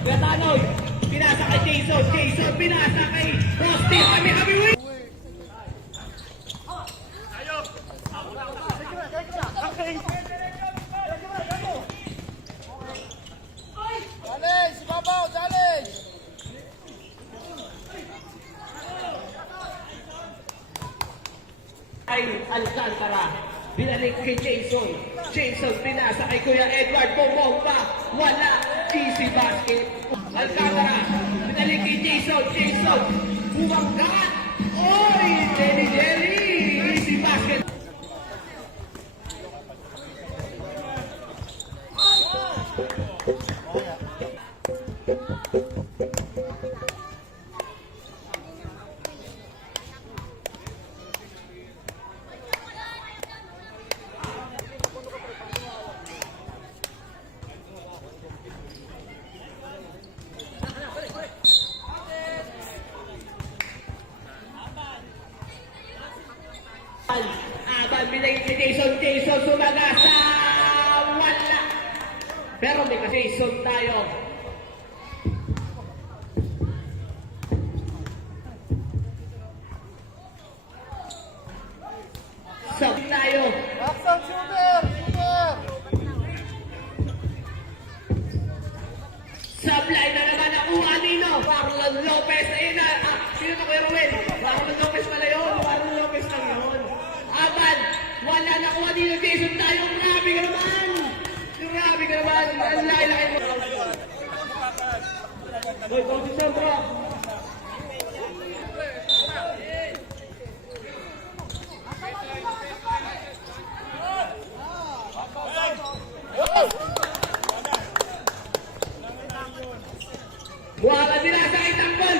Gatanoy, pinasa kay Jason, pinasa kay Rosti, kami win! Challenge! Babaw! Challenge! Ay Alcantara, binalik kay Jason, pinasa kay Kuya Edward, bumomba, wala, easy basket. Alcantara, binalik kay Jason, bumanggat, oy, Jerry, easy basket. Aban, binigay si Jason sumaga sa wala. Pero may Jason tayo. Sab tayo. Action shooter! Supply na naman ang Uanino. Marlon Lopez. Ayun na. Sino na Kuya Ruel? Marlon Lopez pala yun. Marlon Lopez lang yun. Aban, wala na Uanino. Jason tayo. Grabe ka naman. Ang laki-laki mo. Hoy, posisyon bro. Buhala sila sa kay Tanggol!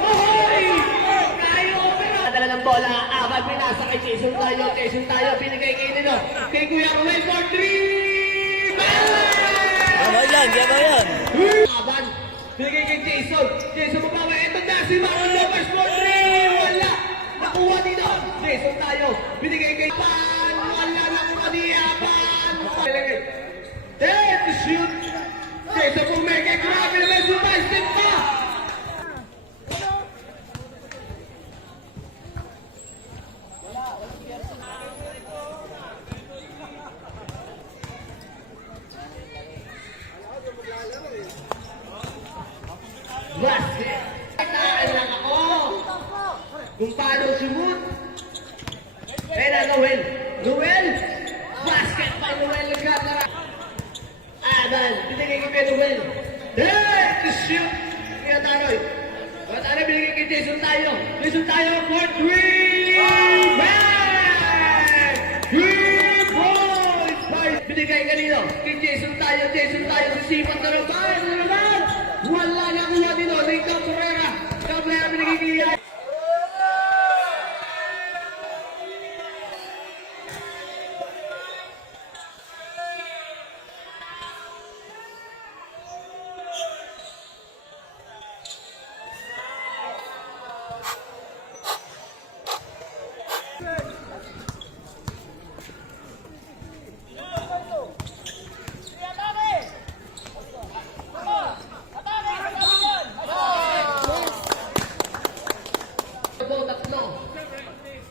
Ohoy! Tayo! Dala ng bola, Aban pinasa kay Jason tayo, binigay kay Nino, kay Kuya Ruel for 3! Yan! Aban, binigay kay Jason mabawa, eto na si Marlon Lopez for 3! Wala! Nakuha dito! Jason tayo, binigay kay Aban! Wala nakuha ni Aban! Dead to shoot! Jason Pumeke, grabe naman, superstep pa! Basket! Naalang ako! Kung paano sumut! Kaya na, Noel! Basket pa, Noel Gatara! Aban, binigay kay Noel! Hey! To shoot! Kaya Tanoy! Binigay kay Jason tayo for 3! Bang! 3 points! Binigay kanino? Kay Jason tayo, sisipat na naman! Wala na kuha dito, ni Cabrera binigay kay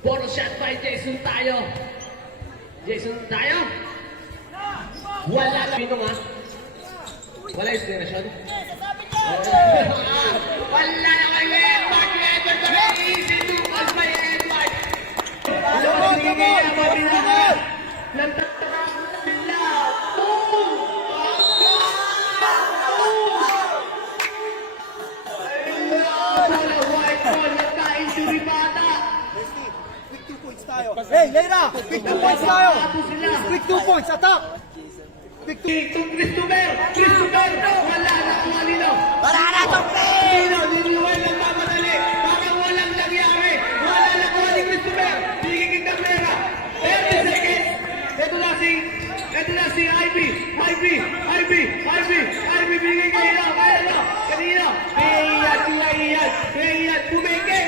bonus shot by Jason tayo. Wala na. Pino nga. Wala inspiration. Wala na kay Edward. Easy to pass by Edward. Hey, Leira! Quick 2 points tayo! Quick 2 points, attack! Quick 2... Christopher! Wala na kung alino! Wala na itong play! Ninuel ang mamadali! Parang walang nangyari! Wala na kung alin Christopher! Bigiging Cabrera! 30 seconds! Ito na si Ivy! Bigiging kanina! Kanina! Iyan! Pumeke!